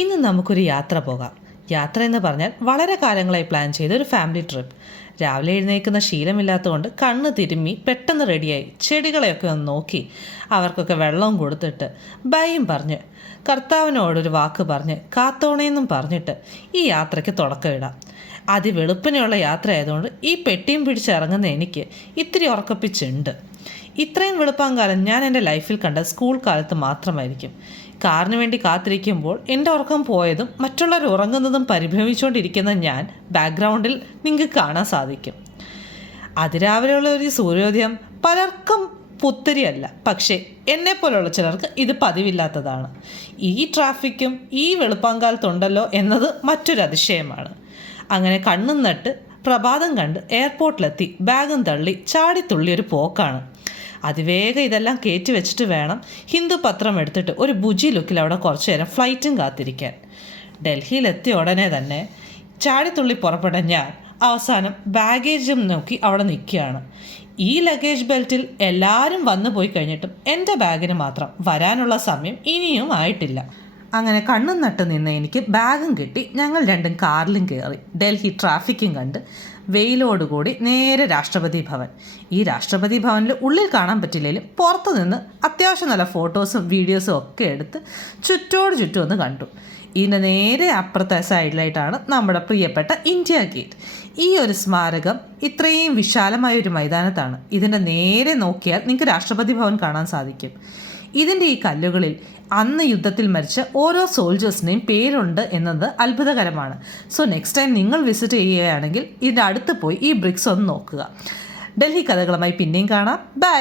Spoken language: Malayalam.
ഇന്ന് നമുക്കൊരു യാത്ര പോകാം. യാത്ര എന്ന് പറഞ്ഞാൽ വളരെ കാലങ്ങളായി പ്ലാൻ ചെയ്ത ഒരു ഫാമിലി ട്രിപ്പ്. രാവിലെ എഴുന്നേൽക്കുന്ന ശീലമില്ലാത്തതുകൊണ്ട് കണ്ണ് തിരുമ്മി പെട്ടെന്ന് റെഡിയായി ചെടികളെയൊക്കെ ഒന്ന് നോക്കി അവർക്കൊക്കെ വെള്ളവും കൊടുത്തിട്ട് ബൈയും പറഞ്ഞ് കർത്താവിനോടൊരു വാക്ക് പറഞ്ഞ് കാത്തോണേന്നും പറഞ്ഞിട്ട് ഈ യാത്രയ്ക്ക് തുടക്കമിടാം. അതിവെളുപ്പിനെയുള്ള യാത്രയായതുകൊണ്ട് ഈ പെട്ടിയും പിടിച്ചിറങ്ങുന്ന എനിക്ക് ഇത്തിരി ഉറക്കപ്പിച്ചുണ്ട്. ഇത്രയും വെളുപ്പാങ്കാലം ഞാൻ എൻ്റെ ലൈഫിൽ കണ്ട സ്കൂൾ കാലത്ത് മാത്രമായിരിക്കും. കാറിന് വേണ്ടി കാത്തിരിക്കുമ്പോൾ എൻ്റെ ഉറക്കം പോയതും മറ്റുള്ളവർ ഉറങ്ങുന്നതും പരിഭ്രമിച്ചുകൊണ്ടിരിക്കുന്ന ഞാൻ ബാക്ക്ഗ്രൗണ്ടിൽ നിങ്ങൾക്ക് കാണാൻ സാധിക്കും. അതിരാവിലെയുള്ള ഒരു സൂര്യോദയം പലർക്കും പുത്തരിയല്ല, പക്ഷേ എന്നെപ്പോലുള്ള ചിലർക്ക് ഇത് പതിവില്ലാത്തതാണ്. ഈ ട്രാഫിക്കും ഈ വെളുപ്പാങ്കാലത്തുണ്ടല്ലോ എന്നത് മറ്റൊരു അതിശയമാണ്. അങ്ങനെ കണ്ണും നട്ട് പ്രഭാതം കണ്ട് എയർപോർട്ടിലെത്തി ബാഗും തള്ളി ചാടിത്തുള്ളിയൊരു പോക്കാണ്. അതിവേഗം ഇതെല്ലാം കയറ്റി വെച്ചിട്ട് വേണം ഹിന്ദു പത്രം എടുത്തിട്ട് ഒരു ബുജി ലുക്കിൽ അവിടെ കുറച്ചു നേരം ഫ്ലൈറ്റും കാത്തിരിക്കാൻ. ഡൽഹിയിലെത്തിയ ഉടനെ തന്നെ ചാടിത്തുള്ളി പുറപ്പെട്ട ഞാൻ അവസാനം ബാഗേജും നോക്കി അവിടെ നിൽക്കുകയാണ്. ഈ ലഗേജ് ബെൽറ്റിൽ എല്ലാവരും വന്നു പോയി കഴിഞ്ഞിട്ടും എൻ്റെ ബാഗിന് മാത്രം വരാനുള്ള സമയം ഇനിയും ആയിട്ടില്ല. അങ്ങനെ കണ്ണും നട്ട് നിന്ന് എനിക്ക് ബാഗും കിട്ടി. ഞങ്ങൾ രണ്ടും കാറിലും കയറി ഡൽഹി ട്രാഫിക്കും കണ്ട് വെയിലോടുകൂടി നേരെ രാഷ്ട്രപതി ഭവൻ. ഈ രാഷ്ട്രപതി ഭവനിൽ ഉള്ളിൽ കാണാൻ പറ്റില്ലെങ്കിലും പുറത്തു നിന്ന് അത്യാവശ്യം നല്ല ഫോട്ടോസും വീഡിയോസും ഒക്കെ എടുത്ത് ചുറ്റും ഒന്ന് കണ്ടു. ഇതിൻ്റെ നേരെ അപ്പുറത്തെ സൈഡിലായിട്ടാണ് നമ്മുടെ പ്രിയപ്പെട്ട ഇന്ത്യ ഗേറ്റ്. ഈ ഒരു സ്മാരകം ഇത്രയും വിശാലമായ ഒരു മൈതാനത്താണ്. ഇതിൻ്റെ നേരെ നോക്കിയാൽ നിങ്ങൾക്ക് രാഷ്ട്രപതി ഭവൻ കാണാൻ സാധിക്കും. ഇതിൻ്റെ ഈ കല്ലുകളിൽ അന്ന് യുദ്ധത്തിൽ മരിച്ച ഓരോ സോൾജേഴ്സിനെയും പേരുണ്ട് എന്നത് അത്ഭുതകരമാണ്. സോ നെക്സ്റ്റ് ടൈം നിങ്ങൾ വിസിറ്റ് ചെയ്യുകയാണെങ്കിൽ ഇതിൻ്റെ അടുത്ത് പോയി ഈ ബ്രിക്സ് ഒന്ന് നോക്കുക. ഡൽഹി കഥകളുമായി പിന്നെയും കാണാം. ബൈ.